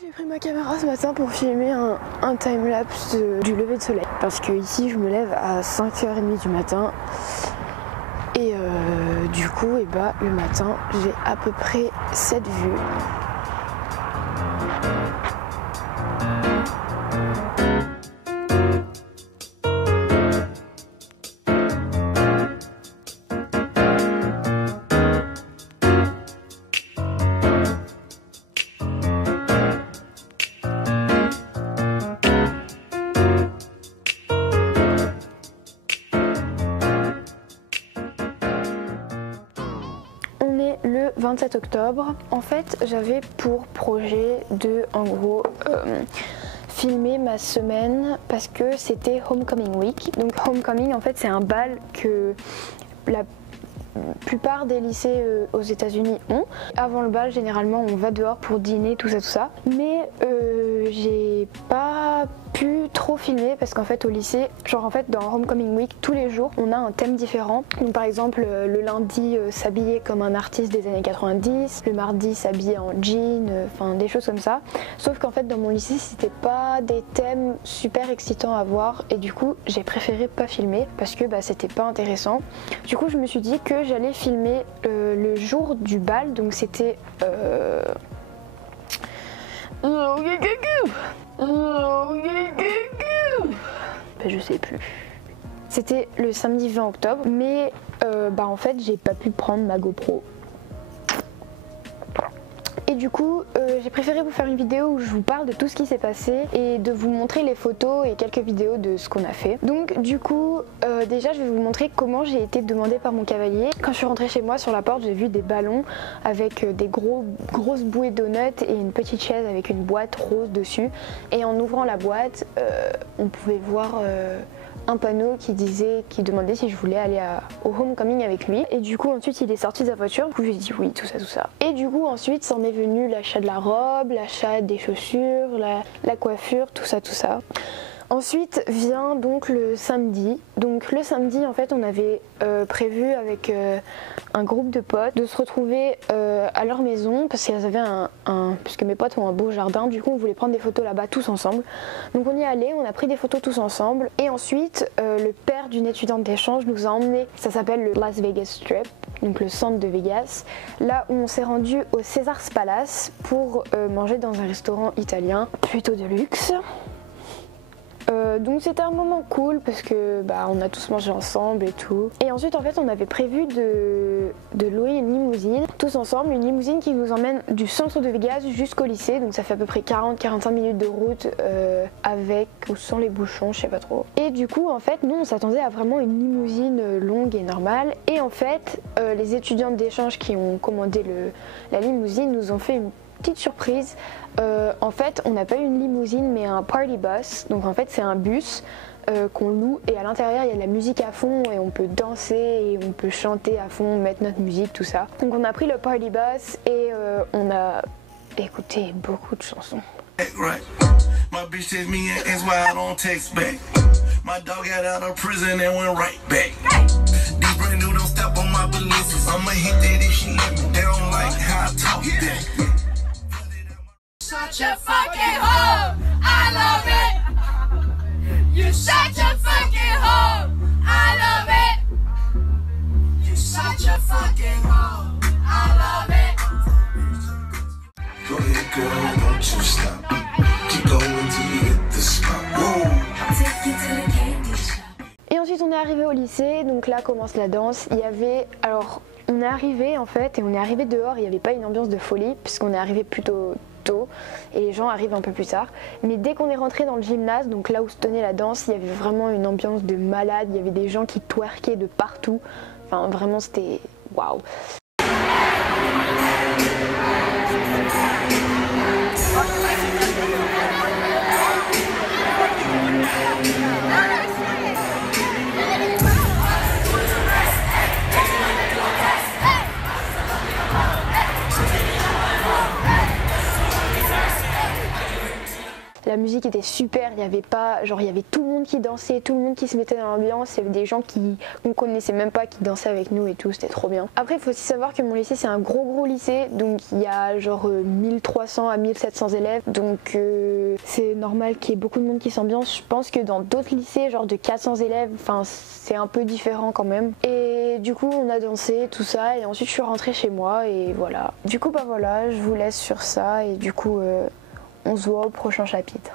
j'ai pris ma caméra ce matin pour filmer un timelapse du lever de soleil. Parce que ici je me lève à 5h30 du matin. Et du coup, le matin, j'ai à peu près cette vue. Le 27 octobre, en fait j'avais pour projet de en gros filmer ma semaine parce que c'était Homecoming Week. Donc Homecoming en fait c'est un bal que la plupart des lycées aux États-Unis ont. Avant le bal généralement on va dehors pour dîner tout ça. Mais j'ai pas pu trop filmer parce qu'en fait au lycée, genre en fait dans Homecoming Week tous les jours on a un thème différent. Donc par exemple le lundi s'habiller comme un artiste des années 90, le mardi s'habiller en jean, enfin des choses comme ça. Sauf qu'en fait dans mon lycée c'était pas des thèmes super excitants à voir et du coup j'ai préféré pas filmer parce que c'était pas intéressant. Du coup je me suis dit que j'allais filmer le jour du bal, donc c'était je sais plus. C'était le samedi 20 octobre, mais en fait j'ai pas pu prendre ma GoPro. Et du coup, j'ai préféré vous faire une vidéo où je vous parle de tout ce qui s'est passé et de vous montrer les photos et quelques vidéos de ce qu'on a fait. Donc du coup, déjà je vais vous montrer comment j'ai été demandée par mon cavalier. Quand je suis rentrée chez moi, sur la porte, j'ai vu des ballons avec des grosses bouées de donuts et une petite chaise avec une boîte rose dessus. Et en ouvrant la boîte, on pouvait voir un panneau qui demandait si je voulais aller au homecoming avec lui. Et du coup ensuite il est sorti de sa voiture, du coup j'ai dit oui, tout ça. Et du coup ensuite s'en est venu l'achat de la robe, l'achat des chaussures, la coiffure, tout ça. Ensuite vient donc le samedi. Donc le samedi en fait on avait prévu avec un groupe de potes de se retrouver à leur maison parce qu'elles avaient puisque mes potes ont un beau jardin, du coup on voulait prendre des photos là-bas tous ensemble. Donc on y est allé, on a pris des photos tous ensemble et ensuite le père d'une étudiante d'échange nous a emmenés, ça s'appelle le Las Vegas Strip, donc le centre de Vegas, là où on s'est rendu au Caesars Palace pour manger dans un restaurant italien plutôt de luxe. Donc c'était un moment cool parce que on a tous mangé ensemble et tout. Et ensuite en fait on avait prévu de louer une limousine tous ensemble, une limousine qui nous emmène du centre de Vegas jusqu'au lycée. Donc ça fait à peu près 40-45 minutes de route avec ou sans les bouchons, je sais pas trop. Et du coup en fait nous on s'attendait à vraiment une limousine longue et normale. Et en fait les étudiantes d'échange qui ont commandé la limousine nous ont fait une petite surprise. En fait on n'a pas eu une limousine mais un party bus. Donc en fait c'est un bus qu'on loue et à l'intérieur il y a de la musique à fond et on peut danser et on peut chanter à fond, mettre notre musique, tout ça. Donc on a pris le party bus et on a écouté beaucoup de chansons. Such a fucking hoe, I love it. You're such a fucking hoe, I love it. You're such a fucking hoe, I love it. Go ahead, girl, don't you stop. Keep going till you hit the spot. Whoa. I'll take you to the candy shop. Et ensuite on est arrivé au lycée, donc là commence la danse. On est arrivé en fait et on est arrivé dehors, il n'y avait pas une ambiance de folie puisqu'on est arrivé plutôt tôt et les gens arrivent un peu plus tard. Mais dès qu'on est rentré dans le gymnase, donc là où se tenait la danse, il y avait vraiment une ambiance de malade, il y avait des gens qui twerkaient de partout. Enfin vraiment c'était waouh. La musique était super, il y avait pas, genre il y avait tout le monde qui dansait, tout le monde qui se mettait dans l'ambiance, il y avait des gens qu'on connaissait même pas qui dansaient avec nous et tout, c'était trop bien. Après il faut aussi savoir que mon lycée c'est un gros lycée, donc il y a genre 1300 à 1700 élèves, donc c'est normal qu'il y ait beaucoup de monde qui s'ambiance. Je pense que dans d'autres lycées genre de 400 élèves, enfin c'est un peu différent quand même. Et du coup on a dansé tout ça et ensuite je suis rentrée chez moi et voilà. Du coup bah voilà, je vous laisse sur ça et du coup on se voit au prochain chapitre.